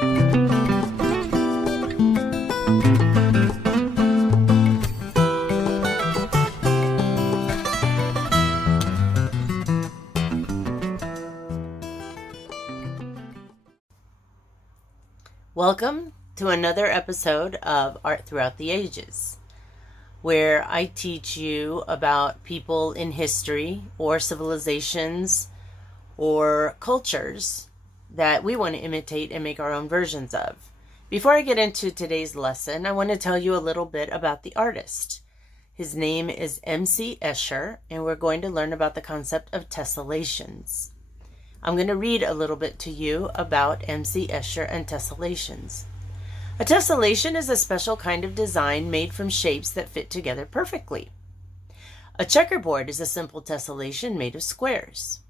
Welcome to another episode of Art Throughout the Ages, where I teach you about people in history or civilizations or cultures that we want to imitate and make our own versions of. Before I get into today's lesson, I want to tell you a little bit about the artist. His name is M.C. Escher, and we're going to learn about the concept of tessellations. I'm going to read a little bit to you about M.C. Escher and tessellations. A tessellation is a special kind of design made from shapes that fit together perfectly. A checkerboard is a simple tessellation made of squares.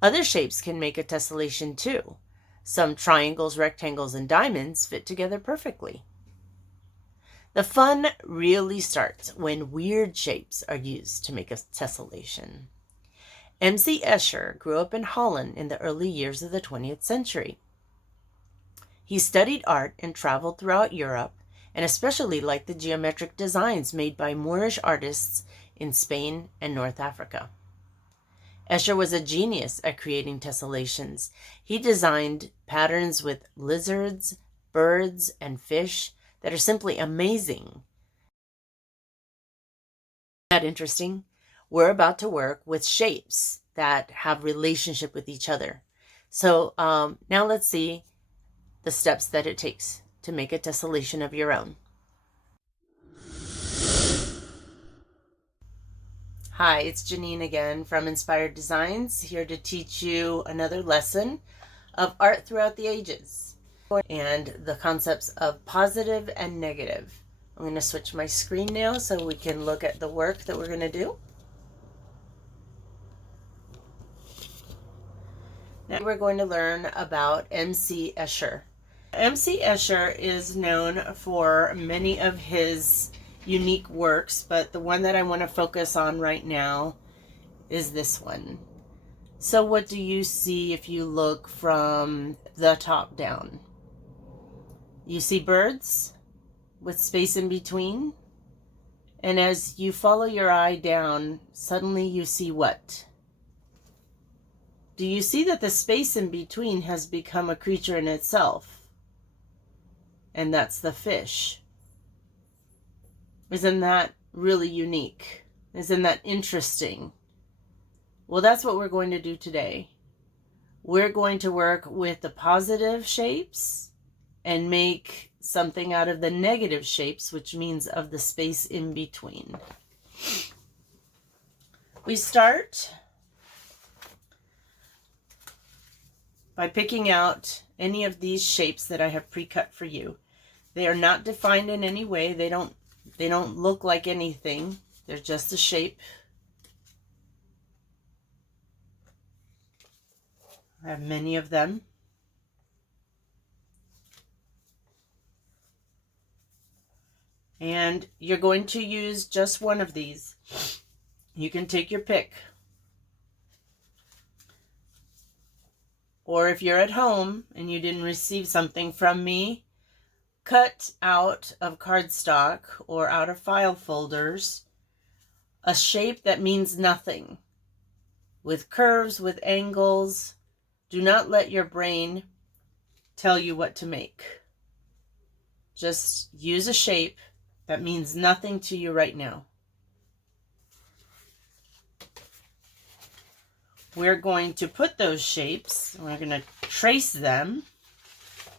Other shapes can make a tessellation too. Some triangles, rectangles, and diamonds fit together perfectly. The fun really starts when weird shapes are used to make a tessellation. M.C. Escher grew up in Holland in the early years of the 20th century. He studied art and traveled throughout Europe, and especially liked the geometric designs made by Moorish artists in Spain and North Africa. Escher was a genius at creating tessellations. He designed patterns with lizards, birds, and fish that are simply amazing. Isn't that interesting? We're about to work with shapes that have relationship with each other. So now let's see the steps that it takes to make a tessellation of your own. Hi, it's Janine again from Inspired Designs, here to teach you another lesson of Art Throughout the Ages and the concepts of positive and negative. I'm going to switch my screen now so we can look at the work that we're going to do. Now we're going to learn about M.C. Escher. M.C. Escher is known for many of his unique works, but the one that I want to focus on right now is this one. So what do you see if you look from the top down? You see birds with space in between, and as you follow your eye down, suddenly you see what? Do you see that the space in between has become a creature in itself? And that's the fish. Isn't that really unique? Isn't that interesting? Well, that's what we're going to do today. We're going to work with the positive shapes and make something out of the negative shapes, which means of the space in between. We start by picking out any of these shapes that I have pre-cut for you. They are not defined in any way. They don't look like anything. They're just a shape. I have many of them. And you're going to use just one of these. You can take your pick. Or if you're at home and you didn't receive something from me, cut out of cardstock or out of file folders a shape that means nothing, with curves, with angles. Do not let your brain tell you what to make. Just use a shape that means nothing to you right now. We're going to put those shapes, we're going to trace them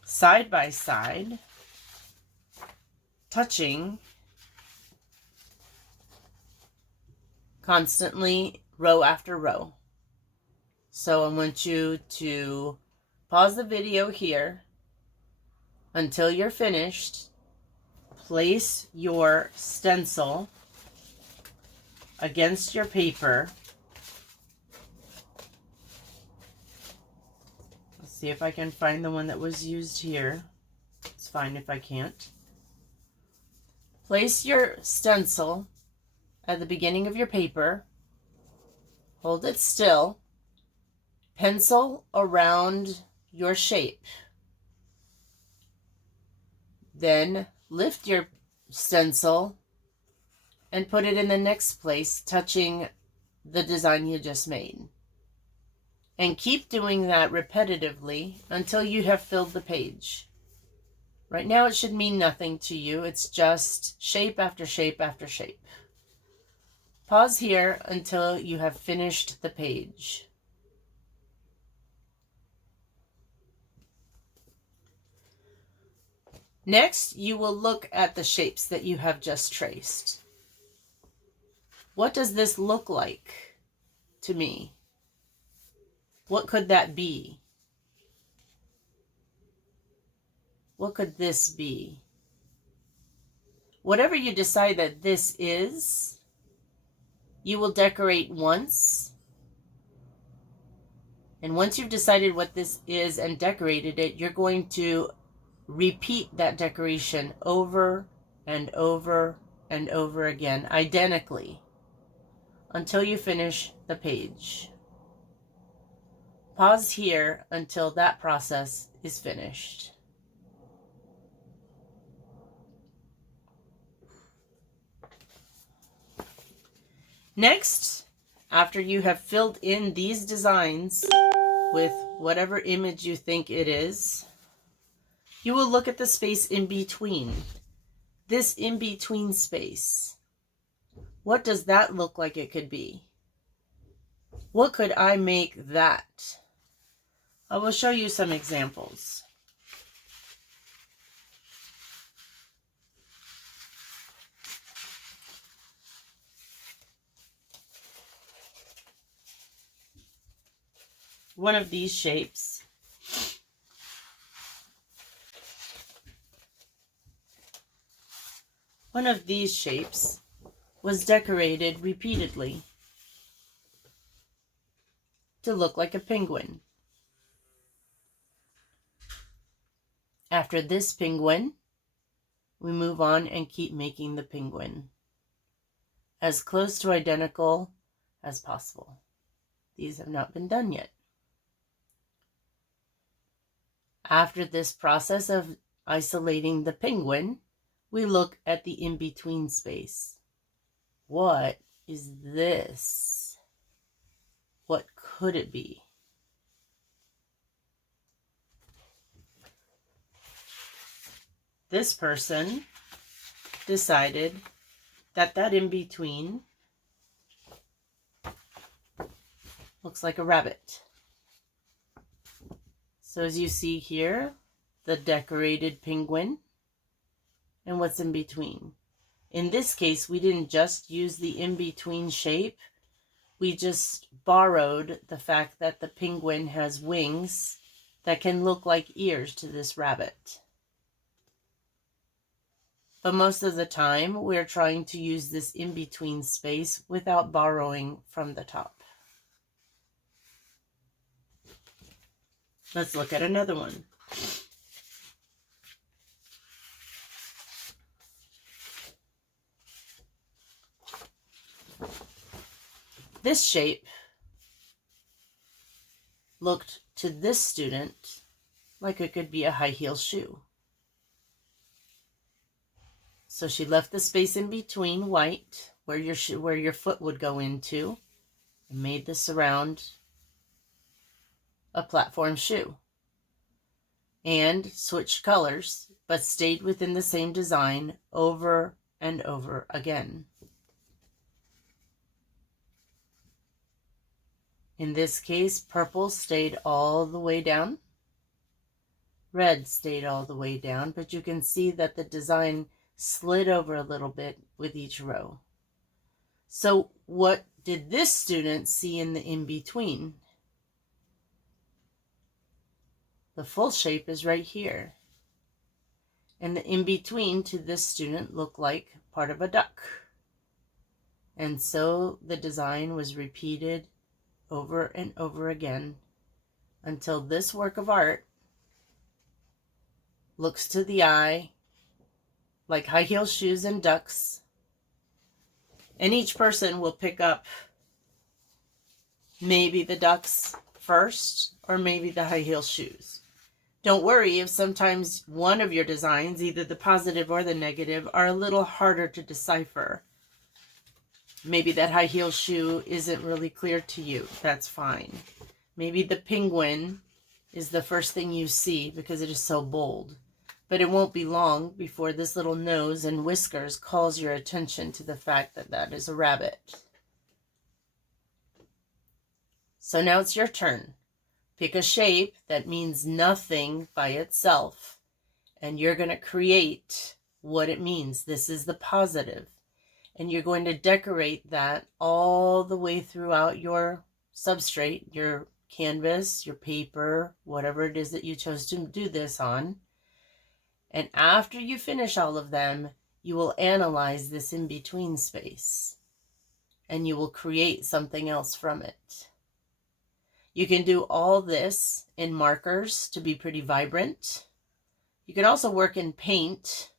side by side, touching constantly, row after row. So I want you to pause the video here until you're finished. Place your stencil against your paper. Let's see if I can find the one that was used here. It's fine if I can't. Place your stencil at the beginning of your paper. Hold it still. Pencil around your shape. Then lift your stencil and put it in the next place, touching the design you just made. And keep doing that repetitively until you have filled the page. Right now it should mean nothing to you. It's just shape after shape after shape. Pause here until you have finished the page. Next, you will look at the shapes that you have just traced. What does this look like to me? What could that be? What could this be? Whatever you decide that this is, you will decorate once. And once you've decided what this is and decorated it, you're going to repeat that decoration over and over and over again, identically, until you finish the page. Pause here until that process is finished. Next, after you have filled in these designs with whatever image you think it is, you will look at the space in between. This in-between space. What does that look like it could be? What could I make that? I will show you some examples. One of these shapes was decorated repeatedly to look like a penguin. After this penguin, we move on and keep making the penguin as close to identical as possible. These have not been done yet. After this process of isolating the penguin, we look at the in-between space. What is this? What could it be? This person decided that in-between looks like a rabbit. So as you see here, the decorated penguin and what's in between. In this case, we didn't just use the in-between shape. We just borrowed the fact that the penguin has wings that can look like ears to this rabbit. But most of the time, we're trying to use this in-between space without borrowing from the top. Let's look at another one. This shape looked to this student like it could be a high heel shoe. So she left the space in between white, where your foot would go into, and made this around a platform shoe. And switched colors, but stayed within the same design over and over again. In this case, purple stayed all the way down. Red stayed all the way down, but you can see that the design slid over a little bit with each row. So what did this student see in the in-between? The full shape is right here. And the in-between to this student looked like part of a duck. And so the design was repeated over and over again until this work of art looks to the eye like high heel shoes and ducks. And each person will pick up maybe the ducks first or maybe the high heel shoes. Don't worry if sometimes one of your designs, either the positive or the negative, are a little harder to decipher. Maybe that high heel shoe isn't really clear to you. That's fine. Maybe the penguin is the first thing you see because it is so bold. But it won't be long before this little nose and whiskers calls your attention to the fact that that is a rabbit. So now it's your turn. Pick a shape that means nothing by itself, and you're going to create what it means. This is the positive. And you're going to decorate that all the way throughout your substrate, your canvas, your paper, whatever it is that you chose to do this on. And after you finish all of them, you will analyze this in-between space, and you will create something else from it. You can do all this in markers to be pretty vibrant. You can also work in paint,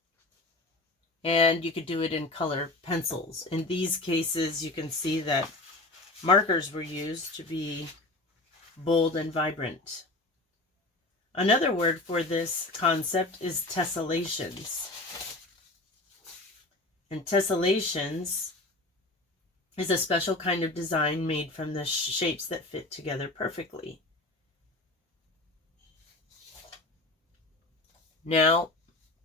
and you could do it in color pencils. In these cases, you can see that markers were used to be bold and vibrant. Another word for this concept is tessellations. And tessellations is a special kind of design made from the shapes that fit together perfectly. Now,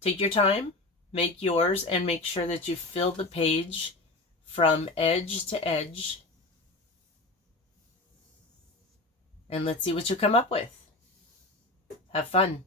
take your time, make yours, and make sure that you fill the page from edge to edge. And let's see what you come up with. Have fun.